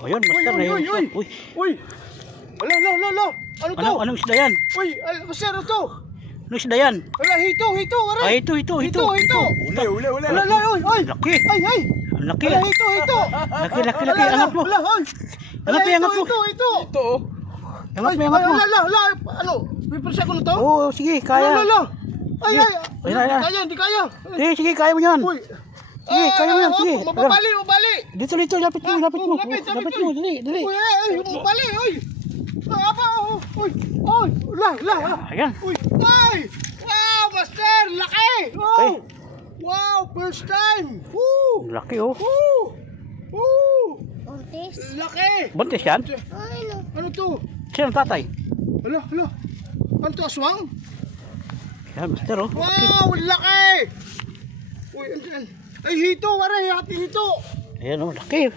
O yun, master. Uy! Uy! Ala! Ano to? Anong isda yan? Uy! Master, ano to? Anong isda yan? Ala, hito! Aray! Ay, ito. Hito! Uli. Ala, oy! Laki. Ay! Ang laki. Ala, hito! Laki. Angat mo. Ala, oy! Angat mo, angat mo. Hito! Ito. Angat mo, angat mo. Ala! Ano? Pipersa ko na to? Oo, sige, kaya. Ala! Ay! Ayun. Hindi kaya! Sige, kaya mo yan. Uy! Sige, kaya mo yan, sige. Mababali! Dito, lapit mo. Lapit mo, dali. Uy! Mababali! Uy! Uy! La! Ayan. Uy! Ay! Wow! Master! Laki! Okay. Wow! First time! Woo! Laki, oh. Woo! Ontis. Laki! Buntis yan? Ano to? Sino ang tatay? Hala! Ano to? Aswang? Yan, master, oh. Wow! Laki! Uy! Andyan! Ay! Hito! Waray! Hati hito! Ayan, oh, laki.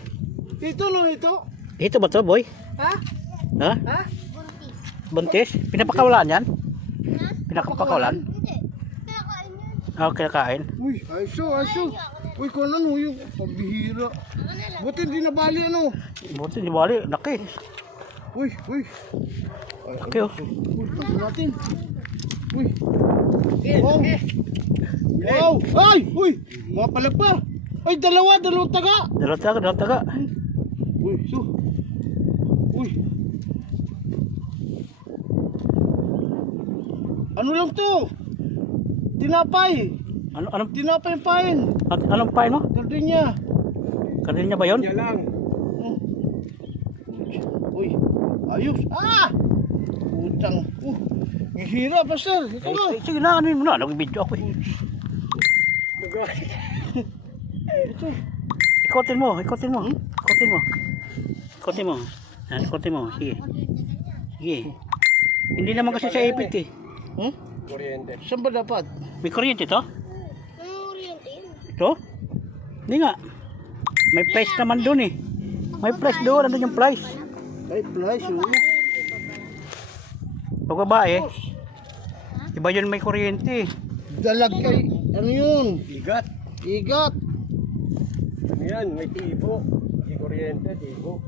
Hito no? Hito? Ito ba to, boy? Ha? Ha? Ha? Buntis. Buntis? Pinapakawalan yan? Ha? Pinapakawalan? Hindi. Kinakain yun. Ah, kinakain. Uy! Ayso! Uy! Kung ano yung pambihira. Ako na lang. Buti hindi nabali ano. Buntis, di bali. Laki. Uy! Laki, oh. Uy! Ito natin. Uy! Wow! Ay! Uy! Mga palag pa! Ay! Dalawang taga! Dalawang taga. Uy! Uy! Ano lang to? Tinapay! Tinapay yung pain! Anong pain mo? Gardenia! Kanina ba yun? Yan lang. Uy! Ayos! Ah! Utang! Hihira, pastor! Ito mo! Sige na, ano mo na? Nag-video ako eh. Ito! Ikotin mo. Ikotin mo. Sige. Hindi naman kasi sa ipit eh. Kuryente. Saan ba dapat? May kuryente to? Ang orientin. Ito? Hindi nga. May price naman doon eh. May price doon. Ano yung price? Ay, flash! Pag babae, iba yun may kuryente. Dalag kay... Ano yun? Igat. Igat! Ano yan? May tibo. May kuryente, tibo.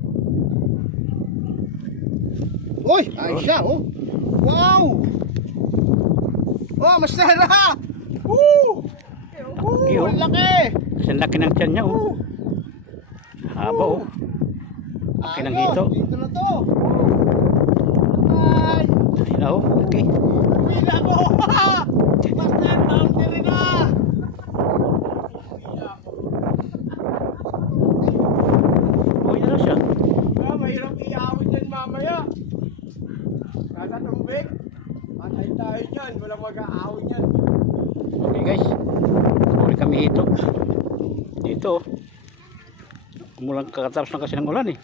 Uy! Ay siya, oh! Wow! Oh, master ha! Woo! Laki, oh. Laki! Kasi ang laki ng tiyan niya oh. Haba oh. Laki ng hito. Dito na to! Ay! Ayun na oh. Laki. Uwi na ako! Master, boundary na! Uy na siya. Mahirap iawin yan mamaya. Kakatumbik. Patay tayo dyan. Walang mag-aawin yan. Okay guys. Huli kami hito. Dito oh. Umulang kakatapos na kasi ng ulan eh.